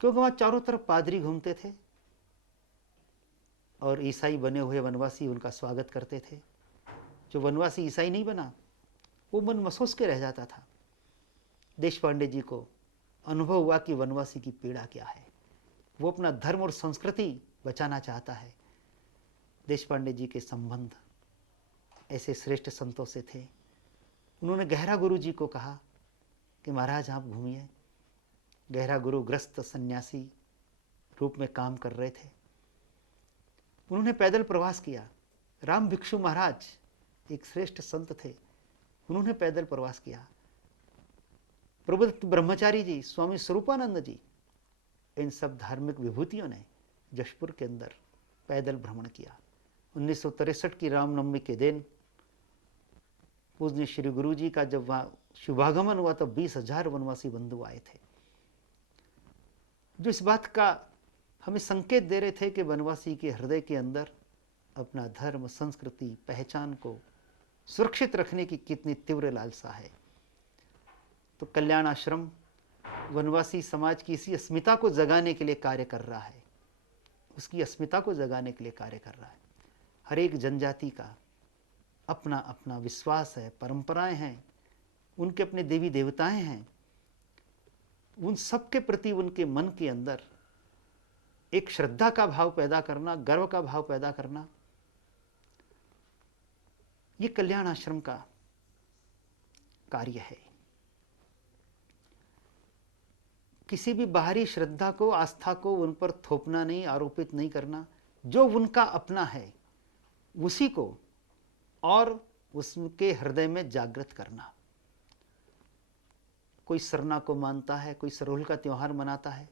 क्योंकि वहां चारों तरफ पादरी घूमते थे और ईसाई बने हुए वनवासी उनका स्वागत करते थे। जो वनवासी ईसाई नहीं बना, वो मन महसूस के रह जाता था। देशपांडे जी को अनुभव हुआ कि वनवासी की पीड़ा क्या है। वो अपना धर्म और संस्कृति बचाना चाहता है। देशपांडे जी के संबंध ऐसे श्रेष्ठ संतों से थे। उन्होंने गहरा गुरु जी को कहा कि महाराज आप घूमिए। गहरा गुरु ग्रस्त सन्यासी रूप में काम कर रहे थे। उन्होंने पैदल प्रवास किया। राम भिक्षु महाराज एक श्रेष्ठ संत थे, उन्होंने पैदल प्रवास किया। प्रबुद्ध ब्रह्मचारी जी, स्वामी स्वरूपानंद जी, इन सब धार्मिक विभूतियों ने जशपुर के अंदर पैदल भ्रमण किया। 1963 की रामनवमी के दिन पूज्य श्री गुरु जी का जब वहाँ शुभागमन हुआ तो 20,000 वनवासी बंधु आए थे, जो इस बात का हमें संकेत दे रहे थे कि वनवासी के हृदय के अंदर अपना धर्म, संस्कृति, पहचान को सुरक्षित रखने की कितनी तीव्र लालसा है। तो कल्याण आश्रम वनवासी समाज की इसी अस्मिता को जगाने के लिए कार्य कर रहा है, उसकी अस्मिता को जगाने के लिए कार्य कर रहा है। हर एक जनजाति का अपना अपना विश्वास है, परंपराएं हैं, उनके अपने देवी देवताएं हैं। उन सब के प्रति उनके मन के अंदर एक श्रद्धा का भाव पैदा करना, गर्व का भाव पैदा करना, ये कल्याण आश्रम का कार्य है। किसी भी बाहरी श्रद्धा को, आस्था को उन पर थोपना नहीं, आरोपित नहीं करना। जो उनका अपना है उसी को और उसके हृदय में जागृत करना। कोई सरना को मानता है, कोई सरोल का त्योहार मनाता है,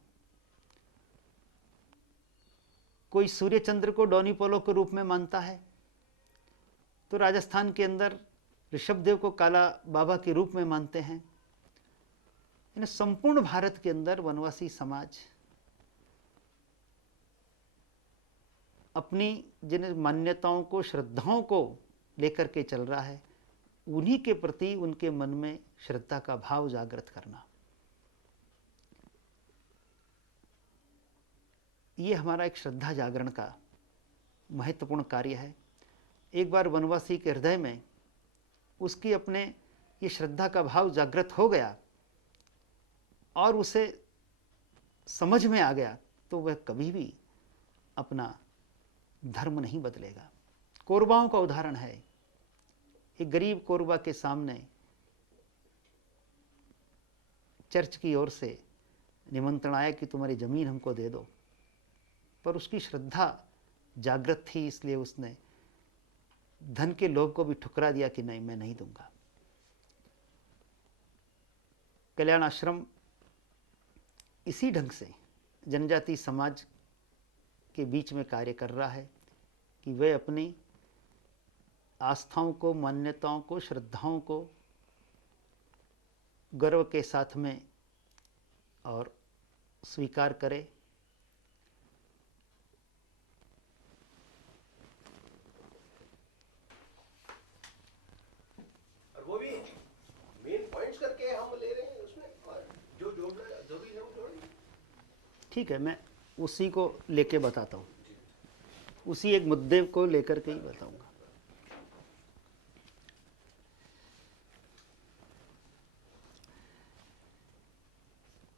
कोई सूर्य चंद्र को डोनी पोलो के रूप में मानता है, तो राजस्थान के अंदर ऋषभदेव को काला बाबा के रूप में मानते हैं। इन संपूर्ण भारत के अंदर वनवासी समाज अपनी जिन मान्यताओं को, श्रद्धाओं को लेकर के चल रहा है, उन्हीं के प्रति उनके मन में श्रद्धा का भाव जागृत करना, ये हमारा एक श्रद्धा जागरण का महत्वपूर्ण कार्य है। एक बार वनवासी के हृदय में उसकी अपने ये श्रद्धा का भाव जागृत हो गया और उसे समझ में आ गया, तो वह कभी भी अपना धर्म नहीं बदलेगा। कोरबाओं का उदाहरण है। एक गरीब कोरबा के सामने चर्च की ओर से निमंत्रण आया कि तुम्हारी जमीन हमको दे दो, पर उसकी श्रद्धा जागृत थी, इसलिए उसने धन के लोभ को भी ठुकरा दिया कि नहीं, मैं नहीं दूंगा। कल्याण आश्रम इसी ढंग से जनजाति समाज के बीच में कार्य कर रहा है कि वे अपनी आस्थाओं को, मान्यताओं को, श्रद्धाओं को गर्व के साथ में और स्वीकार करें। ठीक है, मैं उसी को लेके बताता हूँ, उसी एक मुद्दे को लेकर के ही बताऊंगा।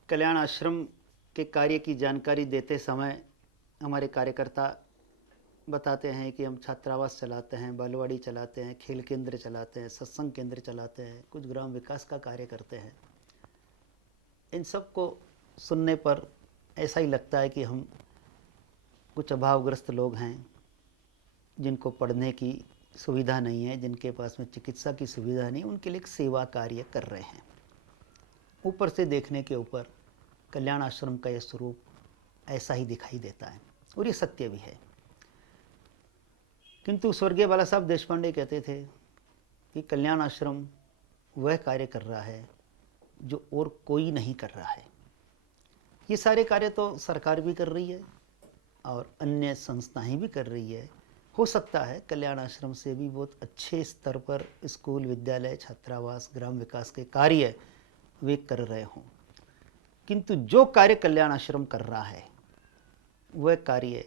कल्याण आश्रम के कार्य की जानकारी देते समय हमारे कार्यकर्ता बताते हैं कि हम छात्रावास चलाते हैं, बालवाड़ी चलाते हैं, खेल केंद्र चलाते हैं, सत्संग केंद्र चलाते हैं, कुछ ग्राम विकास का कार्य करते हैं। इन सब को सुनने पर ऐसा ही लगता है कि हम कुछ अभावग्रस्त लोग हैं, जिनको पढ़ने की सुविधा नहीं है, जिनके पास में चिकित्सा की सुविधा नहीं, उनके लिए एक सेवा कार्य कर रहे हैं। ऊपर से देखने के ऊपर कल्याण आश्रम का यह स्वरूप ऐसा ही दिखाई देता है, और ये सत्य भी है। किंतु स्वर्गीय बाला साहब देशपांडे कहते थे कि कल्याण आश्रम वह कार्य कर रहा है जो और कोई नहीं कर रहा है। ये सारे कार्य तो सरकार भी कर रही है और अन्य संस्थाएं भी कर रही है। हो सकता है कल्याण आश्रम से भी बहुत अच्छे स्तर पर स्कूल, विद्यालय, छात्रावास, ग्राम विकास के कार्य वे कर रहे हों, किंतु जो कार्य कल्याण आश्रम कर रहा है वह कार्य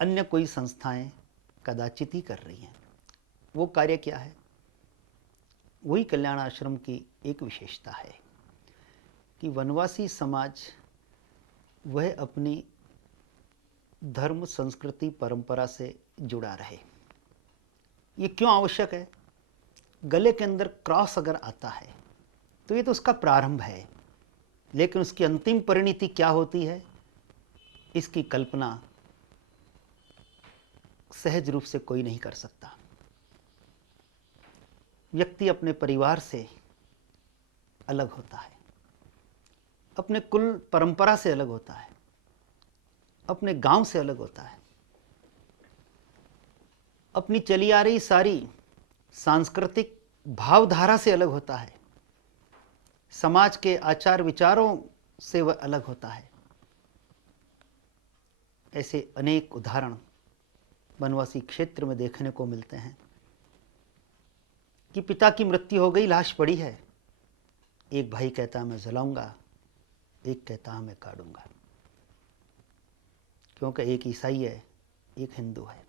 अन्य कोई संस्थाएं कदाचित ही कर रही हैं। वो कार्य क्या है? वही कल्याण आश्रम की एक विशेषता है कि वनवासी समाज वह अपनी धर्म, संस्कृति, परंपरा से जुड़ा रहे। ये क्यों आवश्यक है? गले के अंदर क्रॉस अगर आता है तो ये तो उसका प्रारंभ है, लेकिन उसकी अंतिम परिणति क्या होती है, इसकी कल्पना सहज रूप से कोई नहीं कर सकता। व्यक्ति अपने परिवार से अलग होता है, अपने कुल परंपरा से अलग होता है, अपने गांव से अलग होता है, अपनी चली आ रही सारी सांस्कृतिक भावधारा से अलग होता है, समाज के आचार विचारों से वह अलग होता है। ऐसे अनेक उदाहरण वनवासी क्षेत्र में देखने को मिलते हैं कि पिता की मृत्यु हो गई, लाश पड़ी है, एक भाई कहता मैं जलाऊंगा, एक कहता मैं काटूंगा, क्योंकि एक ईसाई है, एक हिंदू है।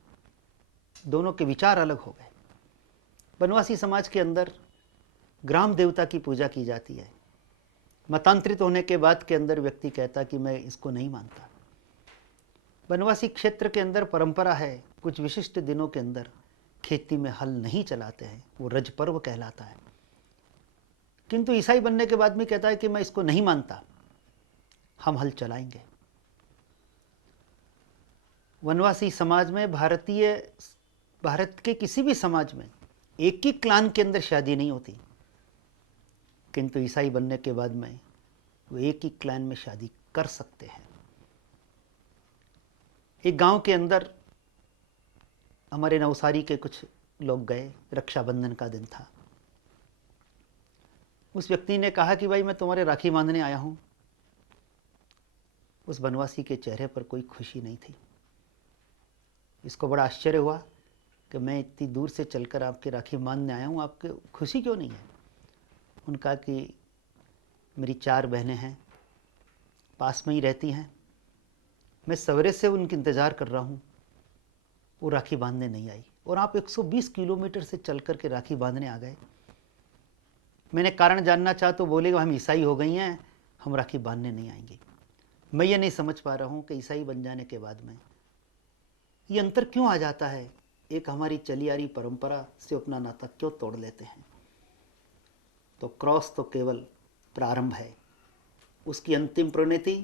दोनों के विचार अलग हो गए। वनवासी समाज के अंदर ग्राम देवता की पूजा की जाती है। मतांतरित होने के बाद के अंदर व्यक्ति कहता कि मैं इसको नहीं मानता। वनवासी क्षेत्र के अंदर परंपरा है, कुछ विशिष्ट दिनों के अंदर खेती में हल नहीं चलाते हैं, वो रज पर्व कहलाता है। किंतु ईसाई बनने के बाद में कहता है कि मैं इसको नहीं मानता, हम हल चलाएंगे। वनवासी समाज में, भारत के किसी भी समाज में एक ही क्लान के अंदर शादी नहीं होती, किंतु ईसाई बनने के बाद में वो एक ही क्लान में शादी कर सकते हैं। एक गांव के अंदर हमारे नवसारी के कुछ लोग गए, रक्षाबंधन का दिन था। उस व्यक्ति ने कहा कि भाई मैं तुम्हारे राखी बांधने आया हूं। उस वनवासी के चेहरे पर कोई खुशी नहीं थी। इसको बड़ा आश्चर्य हुआ कि मैं इतनी दूर से चलकर आपके राखी बांधने आया हूं, आपके खुशी क्यों नहीं है? उनका कि मेरी 4 बहनें हैं, पास में ही रहती हैं, मैं सवेरे से उनका इंतज़ार कर रहा हूँ, वो राखी बांधने नहीं आई, और आप 120 किलोमीटर से चल कर के राखी बांधने आ गए। मैंने कारण जानना चाहा तो बोले हम ईसाई हो गई हैं, हम राखी बांधने नहीं आएंगे। मैं ये नहीं समझ पा रहा हूँ कि ईसाई बन जाने के बाद में ये अंतर क्यों आ जाता है, एक हमारी चली आ रही परंपरा से अपना नाता क्यों तोड़ लेते हैं। तो क्रॉस तो केवल प्रारंभ है, उसकी अंतिम परिणति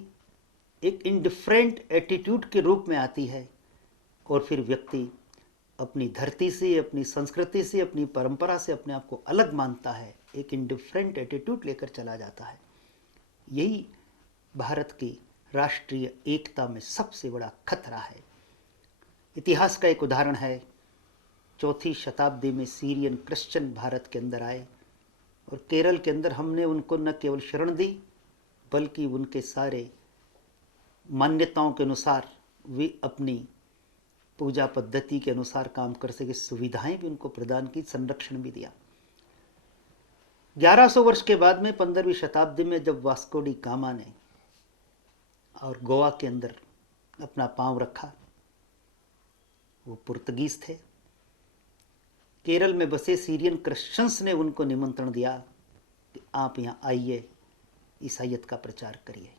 एक इंडिफरेंट एटीट्यूड के रूप में आती है, और फिर व्यक्ति अपनी धरती से, अपनी संस्कृति से, अपनी परंपरा से अपने आप को अलग मानता है, एक इंडिफरेंट एटीट्यूड लेकर चला जाता है। यही भारत की राष्ट्रीय एकता में सबसे बड़ा खतरा है। इतिहास का एक उदाहरण है, 4वीं शताब्दी में सीरियन क्रिश्चियन भारत के अंदर आए, और केरल के अंदर हमने उनको न केवल शरण दी, बल्कि उनके सारे मान्यताओं के अनुसार वे अपनी पूजा पद्धति के अनुसार काम कर सके, सुविधाएं भी उनको प्रदान की, संरक्षण भी दिया। 1100 वर्ष के बाद में 15वीं शताब्दी में जब वास्को डी गामा ने और गोवा के अंदर अपना पांव रखा, वो पुर्तगीज थे। केरल में बसे सीरियन क्रिश्चियंस ने उनको निमंत्रण दिया कि आप यहाँ आइए, ईसाइयत का प्रचार करिए,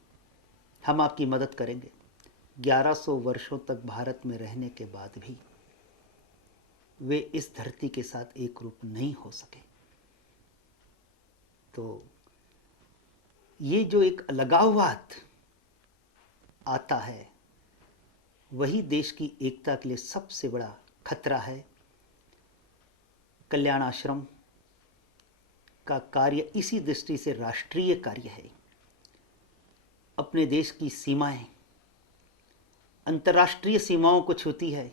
हम आपकी मदद करेंगे। 1100 वर्षों तक भारत में रहने के बाद भी वे इस धरती के साथ एक रूप नहीं हो सके। तो ये जो एक अलगाववाद आता है, वही देश की एकता के लिए सबसे बड़ा खतरा है। कल्याण आश्रम का कार्य इसी दृष्टि से राष्ट्रीय कार्य है। अपने देश की सीमाएं अंतर्राष्ट्रीय सीमाओं को छूती है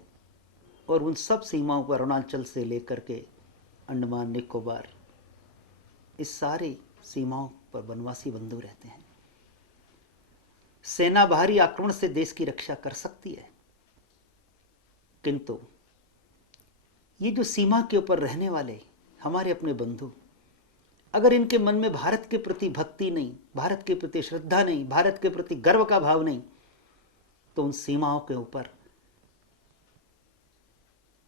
और उन सब सीमाओं पर अरुणाचल से लेकर के अंडमान निकोबार, इस सारी सीमाओं पर वनवासी बंधु रहते हैं। सेना बाहरी आक्रमण से देश की रक्षा कर सकती है, किंतु ये जो सीमा के ऊपर रहने वाले हमारे अपने बंधु, अगर इनके मन में भारत के प्रति भक्ति नहीं, भारत के प्रति श्रद्धा नहीं, भारत के प्रति गर्व का भाव नहीं, तो उन सीमाओं के ऊपर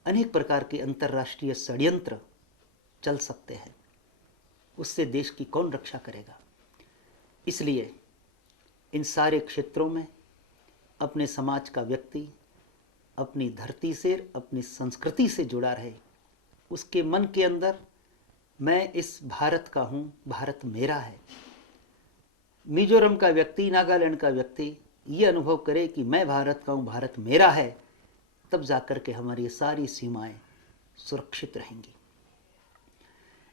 अनेक प्रकार के अंतर्राष्ट्रीय षड्यंत्र चल सकते हैं। उससे देश की कौन रक्षा करेगा? इसलिए इन सारे क्षेत्रों में अपने समाज का व्यक्ति अपनी धरती से, अपनी संस्कृति से जुड़ा रहे। उसके मन के अंदर मैं इस भारत का हूँ, भारत मेरा है। मिजोरम का व्यक्ति, नागालैंड का व्यक्ति ये अनुभव करे कि मैं भारत का हूँ, भारत मेरा है, तब जाकर के हमारी ये सारी सीमाएं सुरक्षित रहेंगी।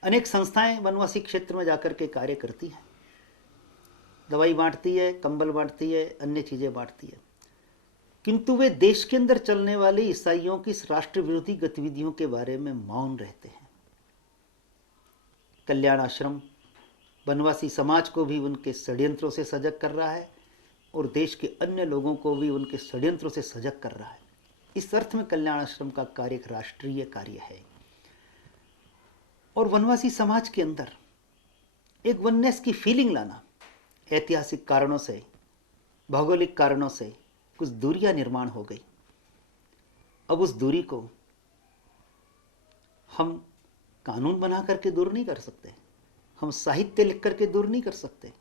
अनेक संस्थाएं वनवासी क्षेत्र में जाकर के कार्य करती हैं, दवाई बांटती है, कंबल बांटती है, अन्य चीज़ें बांटती है, किंतु वे देश के अंदर चलने वाले ईसाइयों की इस राष्ट्र विरोधी गतिविधियों के बारे में मौन रहते हैं। कल्याण आश्रम वनवासी समाज को भी उनके षड्यंत्रों से सजग कर रहा है और देश के अन्य लोगों को भी उनके षड्यंत्रों से सजग कर रहा है। इस अर्थ में कल्याण आश्रम का कार्य एक राष्ट्रीय कार्य है। और वनवासी समाज के अंदर एक वननेस की फीलिंग लाना, ऐतिहासिक कारणों से, भौगोलिक कारणों से कुछ दूरियां निर्माण हो गई। अब उस दूरी को हम कानून बना करके दूर नहीं कर सकते, हम साहित्य लिख करके दूर नहीं कर सकते।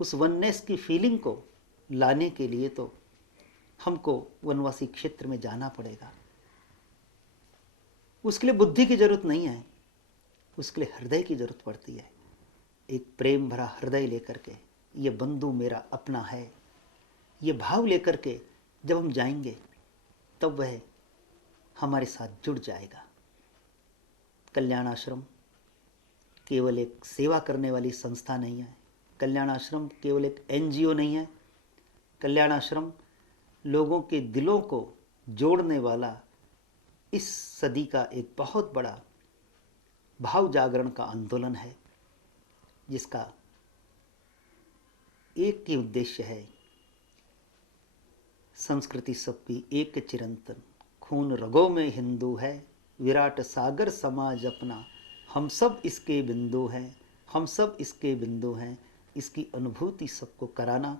उस वननेस की फीलिंग को लाने के लिए तो हमको वनवासी क्षेत्र में जाना पड़ेगा। उसके लिए बुद्धि की जरूरत नहीं है, उसके लिए हृदय की जरूरत पड़ती है। एक प्रेम भरा हृदय लेकर के, ये बंधु मेरा अपना है, ये भाव लेकर के जब हम जाएंगे तब वह हमारे साथ जुड़ जाएगा। कल्याण आश्रम केवल एक सेवा करने वाली संस्था नहीं है, कल्याण आश्रम केवल एक एनजीओ नहीं है, कल्याण आश्रम लोगों के दिलों को जोड़ने वाला इस सदी का एक बहुत बड़ा भाव जागरण का आंदोलन है, जिसका एक ही उद्देश्य है, संस्कृति सबकी एक चिरंतन, खून रगों में हिंदू है, विराट सागर समाज अपना, हम सब इसके बिंदु हैं, हम सब इसके बिंदु हैं, इसकी अनुभूति सबको कराना।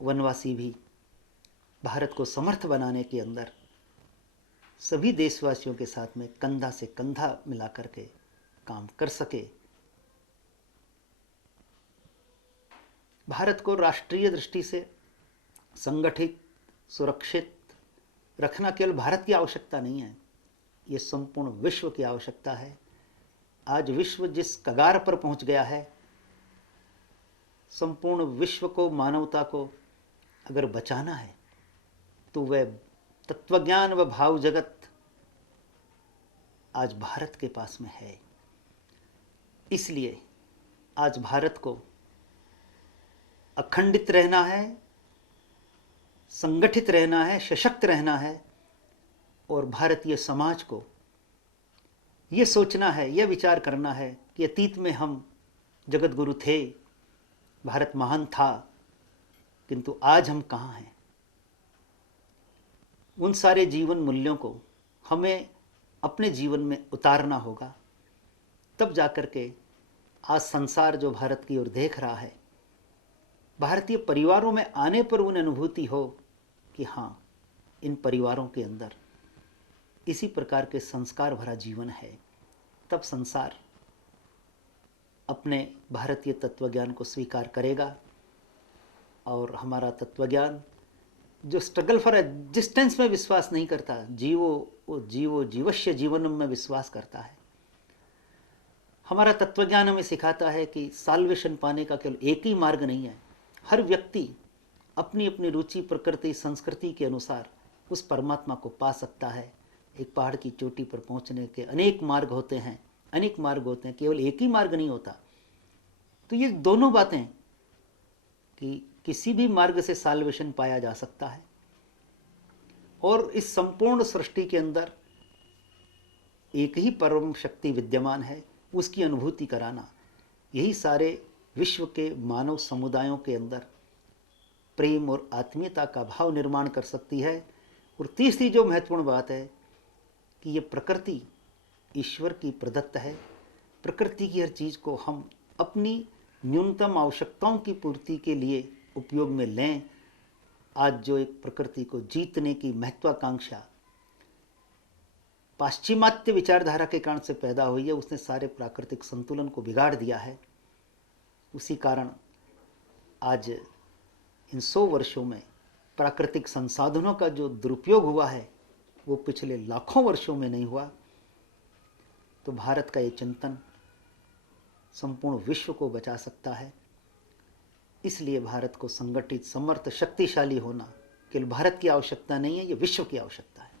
वनवासी भी भारत को समर्थ बनाने के अंदर सभी देशवासियों के साथ में कंधा से कंधा मिलाकर के काम कर सके। भारत को राष्ट्रीय दृष्टि से संगठित, सुरक्षित रखना केवल भारत की आवश्यकता नहीं है, ये संपूर्ण विश्व की आवश्यकता है। आज विश्व जिस कगार पर पहुंच गया है, संपूर्ण विश्व को, मानवता को अगर बचाना है तो वह तत्वज्ञान व भाव जगत आज भारत के पास में है। इसलिए आज भारत को अखंडित रहना है, संगठित रहना है, सशक्त रहना है और भारतीय समाज को ये सोचना है, यह विचार करना है कि अतीत में हम जगत गुरु थे, भारत महान था, किंतु आज हम कहाँ हैं। उन सारे जीवन मूल्यों को हमें अपने जीवन में उतारना होगा। तब जाकर के आज संसार जो भारत की ओर देख रहा है, भारतीय परिवारों में आने पर उन्हें अनुभूति हो कि हाँ, इन परिवारों के अंदर इसी प्रकार के संस्कार भरा जीवन है, तब संसार अपने भारतीय तत्वज्ञान को स्वीकार करेगा और हमारा तत्वज्ञान जो स्ट्रगल फॉर एग्जिस्टेंस में विश्वास नहीं करता, जीवो जीवस्य जीवनम में विश्वास करता है। हमारा तत्वज्ञान हमें सिखाता है कि साल्वेशन पाने का केवल एक ही मार्ग नहीं है, हर व्यक्ति अपनी अपनी रुचि, प्रकृति, संस्कृति के अनुसार उस परमात्मा को पा सकता है। एक पहाड़ की चोटी पर पहुंचने के अनेक मार्ग होते हैं, केवल एक ही मार्ग नहीं होता। तो ये दोनों बातें कि किसी भी मार्ग से साल्वेशन पाया जा सकता है और इस संपूर्ण सृष्टि के अंदर एक ही परम शक्ति विद्यमान है, उसकी अनुभूति कराना, यही सारे विश्व के मानव समुदायों के अंदर प्रेम और आत्मीयता का भाव निर्माण कर सकती है। और तीसरी जो महत्वपूर्ण बात है कि ये प्रकृति ईश्वर की प्रदत्त है। प्रकृति की हर चीज़ को हम अपनी न्यूनतम आवश्यकताओं की पूर्ति के लिए उपयोग में लें। आज जो एक प्रकृति को जीतने की महत्वाकांक्षा पाश्चिमात्य विचारधारा के कारण से पैदा हुई है, उसने सारे प्राकृतिक संतुलन को बिगाड़ दिया है। उसी कारण आज इन 100 वर्षों में प्राकृतिक संसाधनों का जो दुरुपयोग हुआ है वो पिछले लाखों वर्षों में नहीं हुआ। तो भारत का ये चिंतन संपूर्ण विश्व को बचा सकता है। इसलिए भारत को संगठित, समर्थ, शक्तिशाली होना केवल भारत की आवश्यकता नहीं है, ये विश्व की आवश्यकता है।